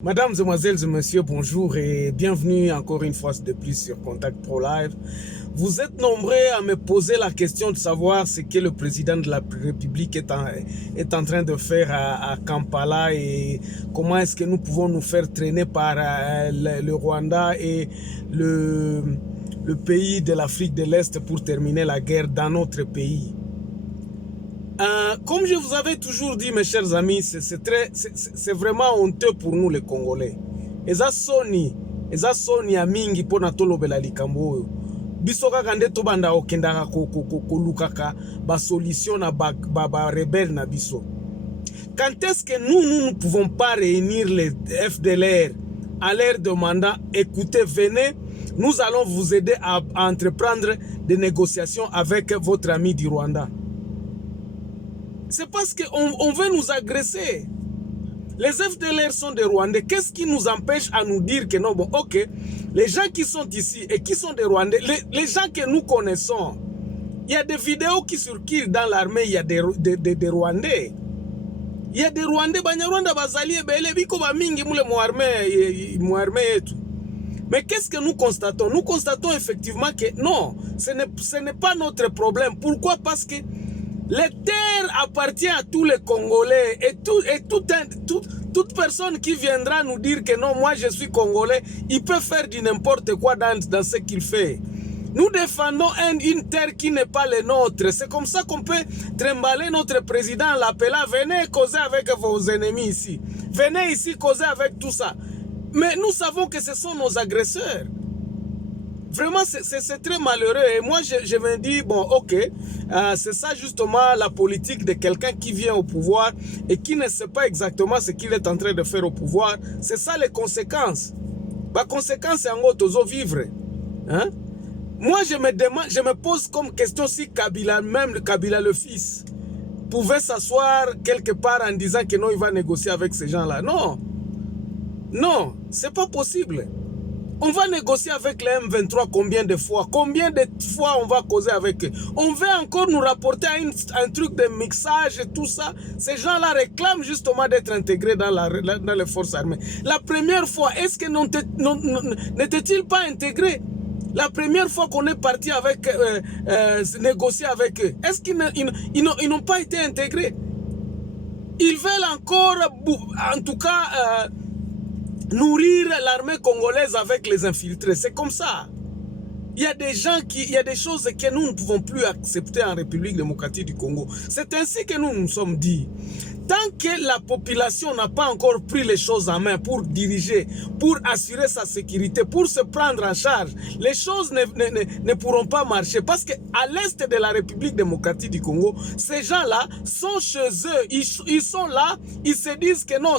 Mesdames, Mesdemoiselles et Messieurs, bonjour et bienvenue encore une fois de plus sur Contact Pro Live. Vous êtes nombreux à me poser la question de savoir ce que le président de la République est en train de faire à Kampala et comment est-ce que nous pouvons nous faire traîner par le Rwanda et le pays de l'Afrique de l'Est pour terminer la guerre dans notre pays. Comme je vous avais toujours dit, mes chers amis, c'est vraiment honteux pour nous les Congolais. Eza soni ya mingi pona tolobela likambo oyo. Biso kaka nde tobanda okendaka kolukaka ba solution na ba rebelle na biso. Quand est-ce que nous ne pouvons pas réunir les FDLR à leur demandant, écoutez, venez, nous allons vous aider à entreprendre des négociations avec votre ami du Rwanda. C'est parce qu'on veut nous agresser. Les FDLR sont des Rwandais. Qu'est-ce qui nous empêche à nous dire que non, bon, ok, les gens qui sont ici et qui sont des Rwandais, les gens que nous connaissons, il y a des vidéos qui circulent dans l'armée, il y a des Rwandais. Il y a des Rwandais, Banyarwanda, Bazali, Bele, Biko, Bamingi, Moule, Mouarmé et tout. Mais qu'est-ce que nous constatons? Nous constatons effectivement que non, ce n'est pas notre problème. Pourquoi? Parce que les terres appartiennent à tous les Congolais et toute personne qui viendra nous dire que non, moi je suis Congolais, il peut faire du n'importe quoi dans ce qu'il fait. Nous défendons une terre qui n'est pas la nôtre. C'est comme ça qu'on peut trimballer notre président, l'appeler, venez causer avec vos ennemis ici. Venez ici causer avec tout ça. Mais nous savons que ce sont nos agresseurs. Vraiment, c'est très malheureux. Et moi, je me dis, bon, ok, c'est ça justement la politique de quelqu'un qui vient au pouvoir et qui ne sait pas exactement ce qu'il est en train de faire au pouvoir. C'est ça les conséquences. La conséquence, c'est en gros, vivre. Hein? Moi, je me pose comme question si Kabila, même Kabila le fils, pouvait s'asseoir quelque part en disant que non, il va négocier avec ces gens-là. Non. Non, c'est pas possible. On va négocier avec les M23 combien de fois? Combien de fois on va causer avec eux? On veut encore nous rapporter à un truc de mixage et tout ça. Ces gens-là réclament justement d'être intégrés dans les forces armées. La première fois, est-ce que n'étaient-ils pas intégrés? La première fois qu'on est parti avec négocier avec eux, est-ce qu'ils n'ont pas été intégrés? Ils veulent encore, en tout cas, nourrir l'armée congolaise avec les infiltrés. C'est comme ça. Il y a des choses que nous ne pouvons plus accepter en République démocratique du Congo. C'est ainsi que nous nous sommes dit. Tant que la population n'a pas encore pris les choses en main pour diriger, pour assurer sa sécurité, pour se prendre en charge, les choses ne pourront pas marcher. Parce qu'à l'est de la République démocratique du Congo, ces gens-là sont chez eux. Ils sont là, ils se disent que non,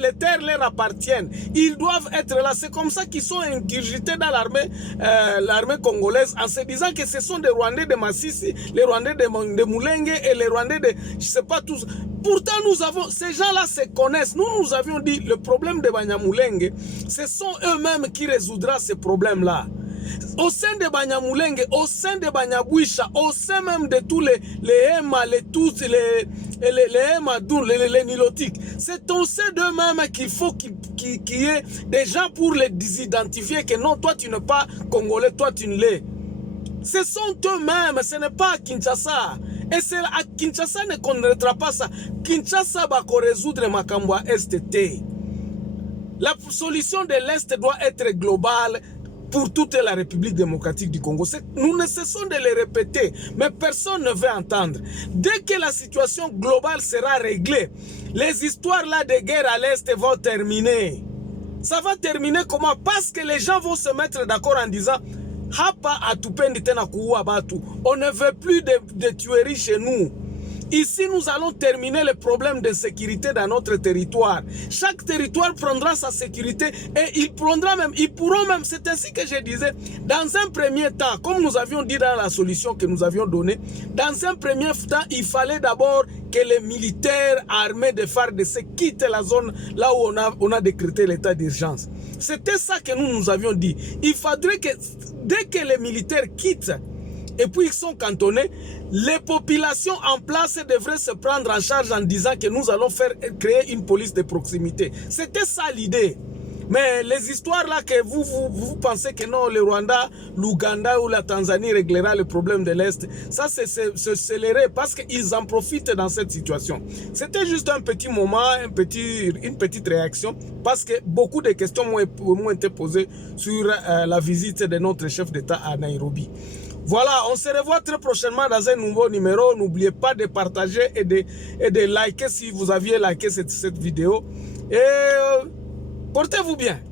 les terres leur appartiennent. Ils doivent être là. C'est comme ça qu'ils sont ingurgités dans l'armée congolaise en se disant que ce sont des Rwandais de Massissi, les Rwandais de Moulengue et les Rwandais de, je sais pas tous. Pourtant, ces gens-là se connaissent. Nous avions dit, le problème de Banyamulenge, ce sont eux-mêmes qui résoudront ces problèmes-là. Au sein de Banyamulenge, au sein de Banyabouisha, au sein même de tous les Hema, les Hema, les Nilotiques, c'est au sein d'eux-mêmes qu'il faut qu'il y ait des gens pour les désidentifier que non, toi tu n'es pas Congolais, toi tu ne l'es. Ce sont eux-mêmes, ce n'est pas à Kinshasa. Et c'est à Kinshasa ne connaîtra pas ça. Kinshasa va résoudre Makambwa STT. La solution de l'Est doit être globale pour toute la République démocratique du Congo. Nous ne cessons de le répéter, mais personne ne veut entendre. Dès que la situation globale sera réglée, les histoires là de guerre à l'Est vont terminer. Ça va terminer comment? Parce que les gens vont se mettre d'accord en disant on ne veut plus de tueries chez nous. Ici, nous allons terminer le problème de sécurité dans notre territoire. Chaque territoire prendra sa sécurité et ils pourront même, c'est ainsi que je disais, dans un premier temps, comme nous avions dit dans la solution que nous avions donnée, dans un premier temps, il fallait d'abord que les militaires armés de FARDC quittent la zone là où on a décrété l'état d'urgence. C'était ça que nous avions dit. Il faudrait que, dès que les militaires quittent, et puis ils sont cantonnés, les populations en place devraient se prendre en charge en disant que nous allons créer une police de proximité. C'était ça l'idée. Mais les histoires là que vous pensez que non, le Rwanda, l'Ouganda ou la Tanzanie réglera le problème de l'Est, ça c'est scéléré parce qu'ils en profitent dans cette situation. C'était juste un petit moment, une petite réaction parce que beaucoup de questions m'ont été posées sur la visite de notre chef d'État à Nairobi. Voilà, on se revoit très prochainement dans un nouveau numéro. N'oubliez pas de partager et de liker si vous aviez liké cette vidéo. Et portez-vous bien.